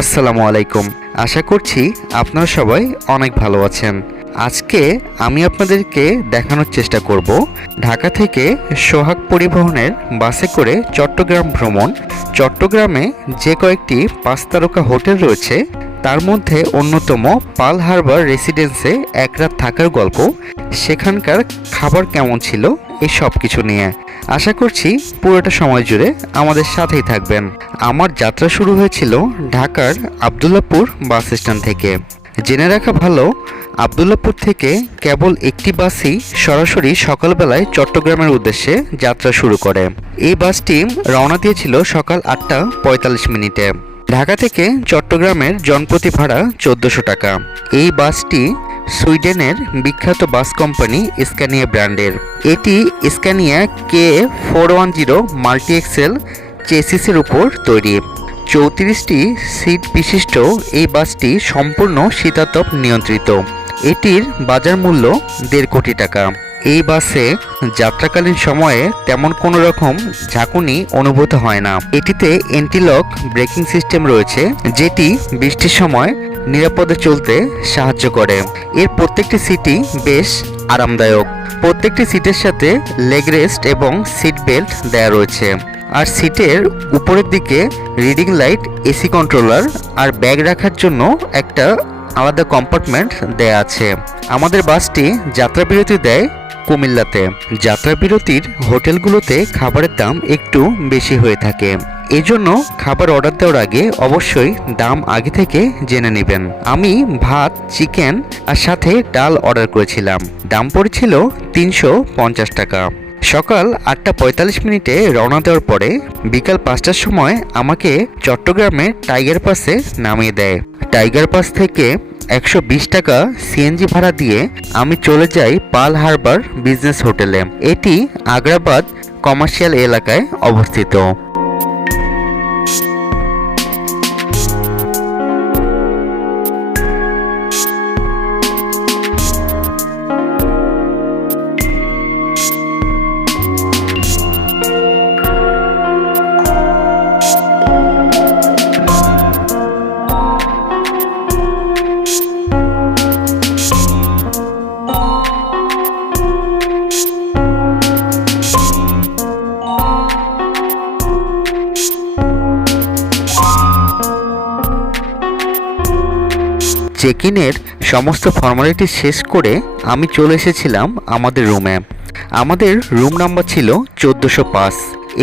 আসসালামু আলাইকুম। আশা করছি আপনারা সবাই অনেক ভালো আছেন। আজকে আমি আপনাদেরকে দেখানোর চেষ্টা করব ঢাকা থেকে সোহাগ পরিবহনের বাসে করে চট্টগ্রাম ভ্রমণ। চট্টগ্রামে যে কয়েকটি পাঁচ তারকা হোটেল রয়েছে, তার মধ্যে অন্যতম পাল হারবার রেসিডেন্সে এক রাত থাকার গল্প। সেখানকার খাবার কেমন ছিল, এই সব কিছু নিয়ে। আশা করছি পুরোটা সময় জুড়ে আমাদের সাথেই থাকবেন। আমার যাত্রা শুরু হয়েছিল ঢাকার আবদুল্লাপুর বাস স্ট্যান্ড থেকে। জেনে রাখা ভালো, আবদুল্লাপুর থেকে কেবল একটি বাসই সরাসরি সকালবেলায় চট্টগ্রামের উদ্দেশ্যে যাত্রা শুরু করে। এই বাসটি রওনা দিয়েছিল সকাল আটটা পঁয়তাল্লিশ মিনিটে। ঢাকা থেকে চট্টগ্রামের জনপ্রতি ভাড়া চোদ্দোশো টাকা। এই বাসটি সুইডেনের বিখ্যাত বাস কোম্পানি স্ক্যানিয়া ব্র্যান্ডের। এটি Scania K four one zero multi axle চেসিসের উপর তৈরি। চৌত্রিশটি সিট বিশিষ্ট এই বাসটি সম্পূর্ণ শীতাতপ নিয়ন্ত্রিত। এটির বাজার মূল্য দেড় কোটি টাকা। এই বাসে যাত্রাকালীন সময়ে তেমন কোনো রকম ঝাঁকুনি অনুভূত হয় না। এটিতে এন্টিলক ব্রেকিং সিস্টেম রয়েছে, যেটি বৃষ্টির সময় নিরাপদে চলতে সাহায্য করে। এর প্রত্যেকটি সিটই বেশ আরামদায়ক। প্রত্যেকটি সিটের সাথে লেগ রেস্ট এবং সিট বেল্ট দেওয়া রয়েছে। আর সিটের উপরের দিকে রিডিং লাইট এসি কন্ট্রোলার আর ব্যাগ রাখার জন্য একটা আলাদা কম্পার্টমেন্ট দেয়া আছে। আমাদের বাসটি যাত্রাবিরতি দেয় কুমিল্লাতে। যাত্রাবিরতির হোটেলগুলোতে খাবারের দাম একটু বেশি হয়ে থাকে। এজন্য খাবার অর্ডার দেওয়ার আগে অবশ্যই দাম আগে থেকে জেনে নেবেন। আমি ভাত চিকেন আর সাথে ডাল অর্ডার করেছিলাম। দাম পড়েছিল তিনশো পঞ্চাশ টাকা। সকাল আটটা পঁয়তাল্লিশ মিনিটে রওনা দেওয়ার পরে বিকাল পাঁচটার সময় আমাকে চট্টগ্রামে টাইগার পাসে নামিয়ে দেয়। টাইগার পাস থেকে একশো বিশ টাকা সিএনজি ভাড়া দিয়ে আমি চলে যাই পাল হারবার বিজনেস হোটেলে। এটি আগ্রাবাদ কমার্শিয়াল এলাকায় অবস্থিত। চেক ইনের সমস্ত ফর্মালিটি শেষ করে আমি চলে এসেছিলাম আমাদের রুমে। আমাদের রুম নাম্বার ছিল চোদ্দোশো পাঁচ।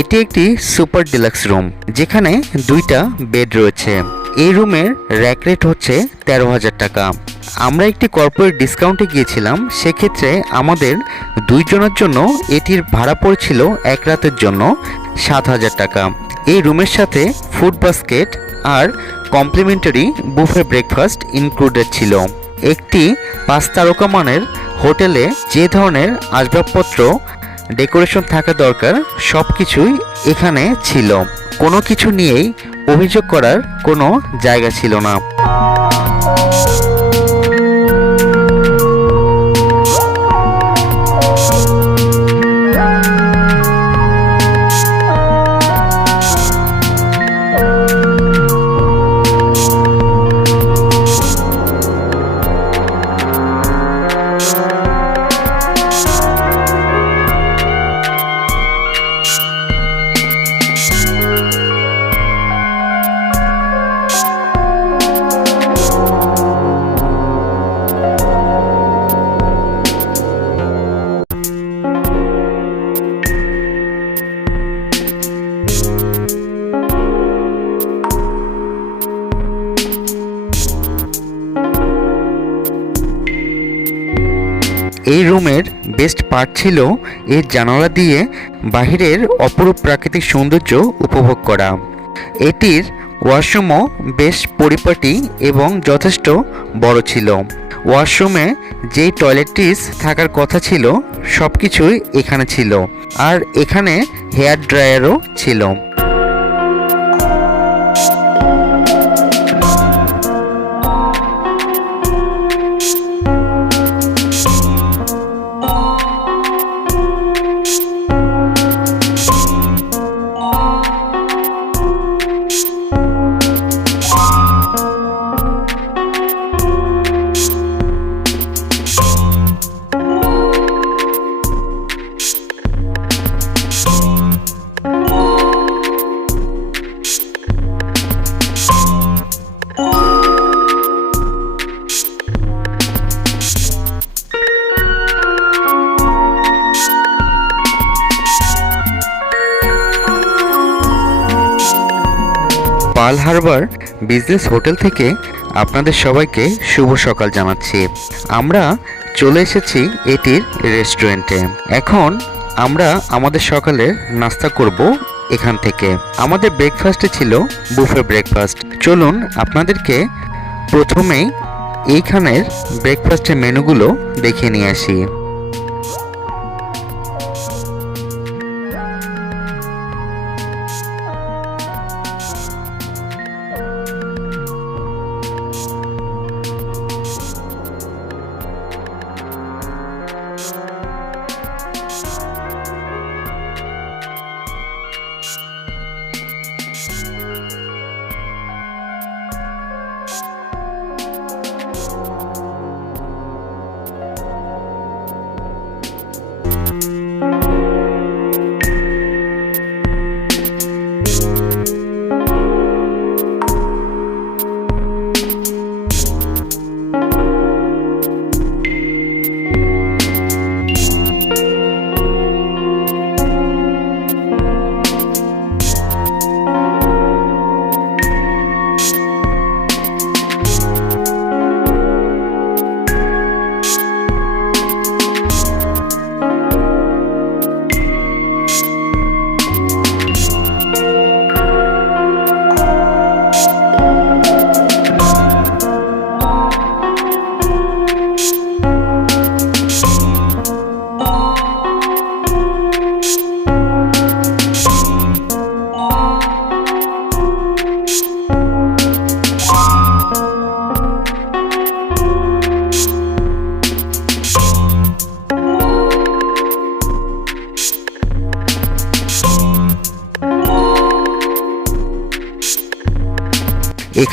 এটি একটি সুপার ডিলাক্স রুম, যেখানে দুইটা বেড রয়েছে। এই রুমের র্যাক রেট হচ্ছে তেরো হাজার টাকা। আমরা একটি কর্পোরেট ডিসকাউন্টে গিয়েছিলাম, সেক্ষেত্রে আমাদের দুইজনের জন্য এটির ভাড়া পড়েছিল এক রাতের জন্য সাত হাজার টাকা। এই রুমের সাথে ফুড বাস্কেট আর কমপ্লিমেন্টারি বুফে ব্রেকফাস্ট ইনক্লুডেড ছিল। একটি পাঁচ তারকা মানের হোটেলে যে ধরনের আসবাবপত্র ডেকোরেশন থাকা দরকার সব কিছুই এখানে ছিল। কোনো কিছু নিয়েই অভিযোগ করার কোনো জায়গা ছিল না। এই রুমের বেস্ট পার্ট ছিল এর জানালা দিয়ে বাহিরের অপরূপ প্রাকৃতিক সৌন্দর্য উপভোগ করা। এটির ওয়াশরুমও বেশ পরিপাটি এবং যথেষ্ট বড় ছিল। ওয়াশরুমে যেই টয়লেটটিস থাকার কথা ছিল সব কিছুই এখানে ছিল। আর এখানে হেয়ার ড্রায়ারও ছিল। পার্ল হারবার বিজনেস হোটেল থেকে আপনাদের সবাইকে শুভ সকাল জানাচ্ছি। আমরা চলে এসেছি এটির রেস্টুরেন্টে। এখন আমরা আমাদের সকালের নাস্তা করব এখান থেকে। আমাদের ব্রেকফাস্টে ছিল বুফে ব্রেকফাস্ট চলুন আপনাদেরকে প্রথমেই এইখানের ব্রেকফাস্টের মেনুগুলো দেখিয়ে নিয়ে আসি।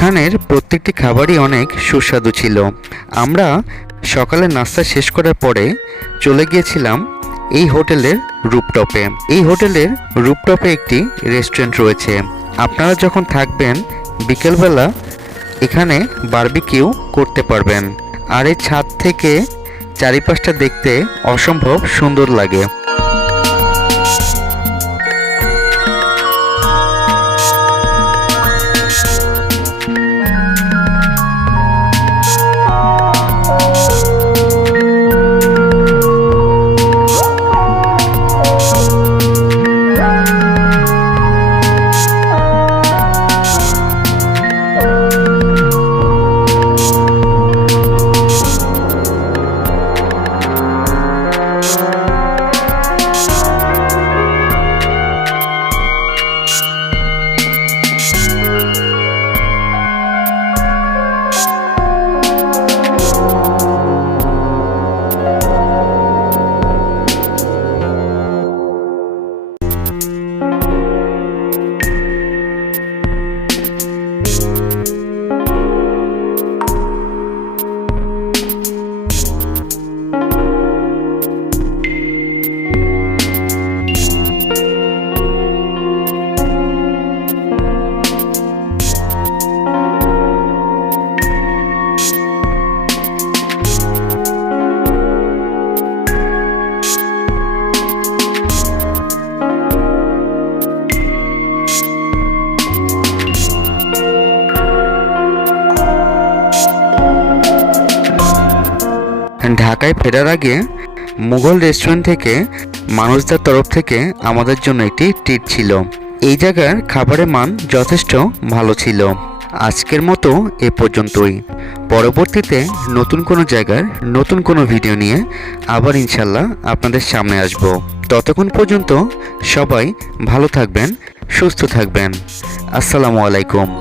এখানের প্রত্যেকটি খাবারই অনেক সুস্বাদু ছিল। আমরা সকালে নাস্তা শেষ করার পরে চলে গিয়েছিলাম এই হোটেলের রুপটপে। এই হোটেলের রুপটপে একটি রেস্টুরেন্ট রয়েছে। আপনারা যখন থাকবেন, বিকেলবেলা এখানে বারবিকিউ করতে পারবেন। আর এই ছাদ থেকে চারিপাশটা দেখতে অসম্ভব সুন্দর লাগে। ঢাকায় ফেরার আগে মুঘল রেস্টুরেন্ট থেকে মানুষদের তরফ থেকে আমাদের জন্য একটি ট্রিট ছিল। এই জায়গার খাবারের মান যথেষ্ট ভালো ছিল। আজকের মতো এ পর্যন্তই। পরবর্তীতে নতুন কোনো জায়গার নতুন কোনো ভিডিও নিয়ে আবার ইনশাল্লাহ আপনাদের সামনে আসব। ততক্ষণ পর্যন্ত সবাই ভালো থাকবেন, সুস্থ থাকবেন। আসসালামু আলাইকুম।